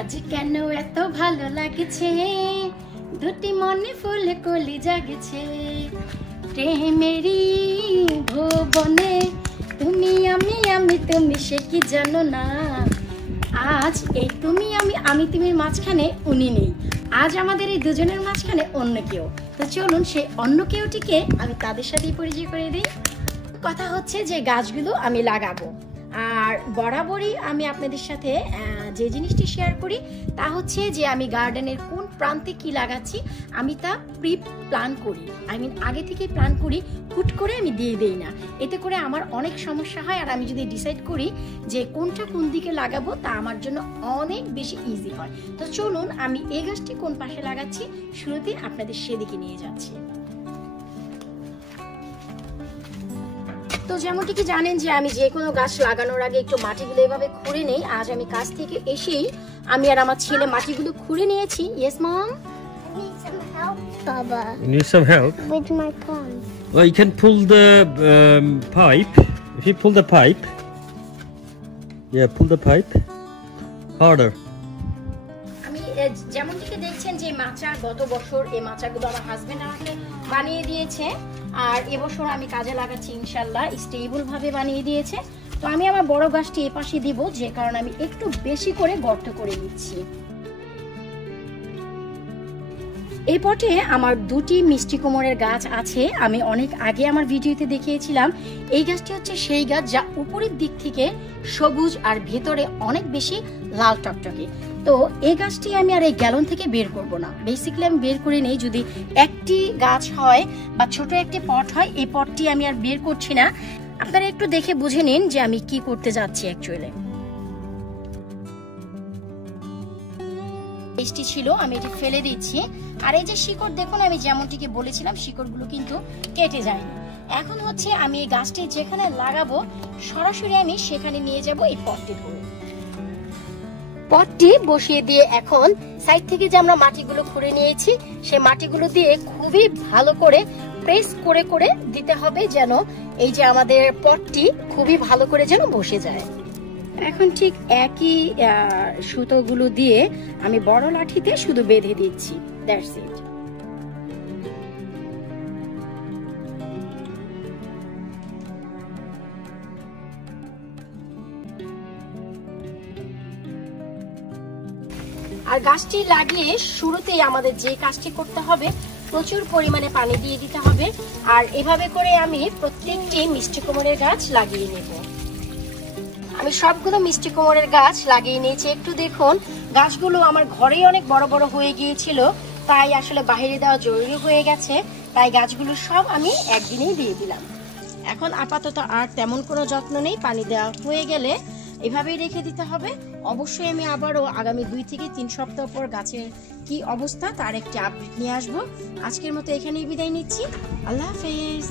আজ কেন এত ভালো লাগছে, দুটি মনে ফুল কলি জাগছে, প্রেমেরই ভুবনে তুমি আমি আমি তুমি সে কি জানো না। আজ এই তুমি আমি তুমির মাঝখানে উনি নেই, আজ আমাদের এই দুজনের মাঝখানে অন্য কেউ। তো চলুন সেই অন্য কেউটিকে আমি তাদের সাথেই পরিচয় করে দিই। কথা হচ্ছে যে গাছগুলো আমি লাগাবো, আর বরাবরই আমি আপনাদের সাথে যে জিনিসটি শেয়ার করি তা হচ্ছে যে আমি গার্ডেনের কোন প্রান্তে কি লাগাচ্ছি আমি তা প্রি প্ল্যান করি, আগে থেকে প্ল্যান করি, হুট করে আমি দিয়ে দেই না। এতে করে আমার অনেক সমস্যা হয়, আর আমি যদি ডিসাইড করি যে কোনটা কোন দিকে লাগাবো তা আমার জন্য অনেক বেশি ইজি হয়। তো চলুন আমি এই গাছটি কোন পাশে লাগাচ্ছি শুরুতে আপনাদের সেদিকে নিয়ে যাচ্ছি। তো যেমনটি কি জানেন যে আমি যে কোনো গাছ লাগানোর আগে একটু মাটিগুলো এভাবে খুঁড়ে নেই। আজ আমি কাজ থেকে এসেই আমি আর আমার ছেলে মাটিগুলো খুঁড়ে নিয়েছি। Yes mom? I need some help, Baba. You need some help? With my pond. Well, you can pull the pipe. If you pull the pipe, yeah, pull the pipe harder. আমি যেমনটি দেখছেন যে মাচা, গত বছর এই মাচাগুলো আমার হাজবেন্ড আমাকে বানিয়ে দিয়েছে, আর এবছর আমি কাজে লাগাচ্ছি ইনশাল্লাহ, স্টেবল ভাবে বানিয়ে দিয়েছে। তো আমি আমার বড় গাছটি এ পাশে দিব, যে কারণে আমি একটু বেশি করে গর্ত করে নিচ্ছি। এই পটে আমার দুটি মিষ্টি কুমড়ের গাছ আছে, আমি অনেক আগে আমার ভিডিওতে দেখিয়েছিলাম। এই গাছটি হচ্ছে সেই গাছ যা উপরের দিক থেকে সবুজ আর ভেতরে অনেক বেশি লাল টকটকে। তো এই গাছটি আমি আর এই গ্যালন থেকে বের করব না, বেসিক্যালি আমি বের করে নেই। যদি একটি গাছ হয় বা ছোট একটি পট হয়, এই পটটি আমি আর বের করছি না। আপনারা একটু দেখে বুঝে নিন যে আমি কি করতে যাচ্ছি অ্যাকচুয়ালি। বৃষ্টি ছিল, আমি এটি ফেলে দিচ্ছি। আর এই যে শিকড় দেখুন, আমি যেমনটিকে বলেছিলাম শিকড়গুলো কিন্তু কেটে যায়নি। এখন হচ্ছে আমি এই গাছটি যেখানে লাগাবো সরাসরি আমি সেখানে নিয়ে যাব এই পটটি ধরে। পটটি বসিয়ে দিয়ে এখন সাইড থেকে যে আমরা মাটিগুলো খুঁড়ে নিয়েছি সেই মাটিগুলো দিয়ে খুবই ভালো করে প্রেস করে করে দিতে হবে, যেন এই যে আমাদের পটটি খুবই ভালো করে যেন বসে যায়। এখন ঠিক একই সুতোগুলো দিয়ে আমি বড় লাঠিতে শুধু বেঁধে দিচ্ছি, দ্যাটস ইট। আর গাছটি লাগিয়ে শুরুতেই আমাদের যে কাজটি করতে হবে, প্রচুর পরিমাণে পানি দিয়ে দিতে হবে। আর এভাবে করে আমি প্রত্যেকটি মিষ্টি কুমড়ের গাছ লাগিয়ে নেব। আমি সবগুলো মিষ্টি কুমড়ের গাছ লাগিয়ে নিয়েছি। একটু দেখুন, গাছগুলো আমার ঘরেই অনেক বড় বড় হয়ে গিয়েছিল, তাই আসলে বাইরে দেওয়া জরুরি হয়ে গেছে, তাই গাছগুলো সব আমি একদিনেই দিয়ে দিলাম। এখন আপাতত আর তেমন কোনো যত্ন নেই, পানি দেওয়া হয়ে গেলে এভাবেই রেখে দিতে হবে। অবশ্যই আমি আবারও আগামী 2 থেকে 3 সপ্তাহ পর গাছের কি অবস্থা তার একটি আপডেট নিয়ে আসবো। আজকের মতো এখানেই বিদায় নিচ্ছি। আল্লাহ হাফেজ।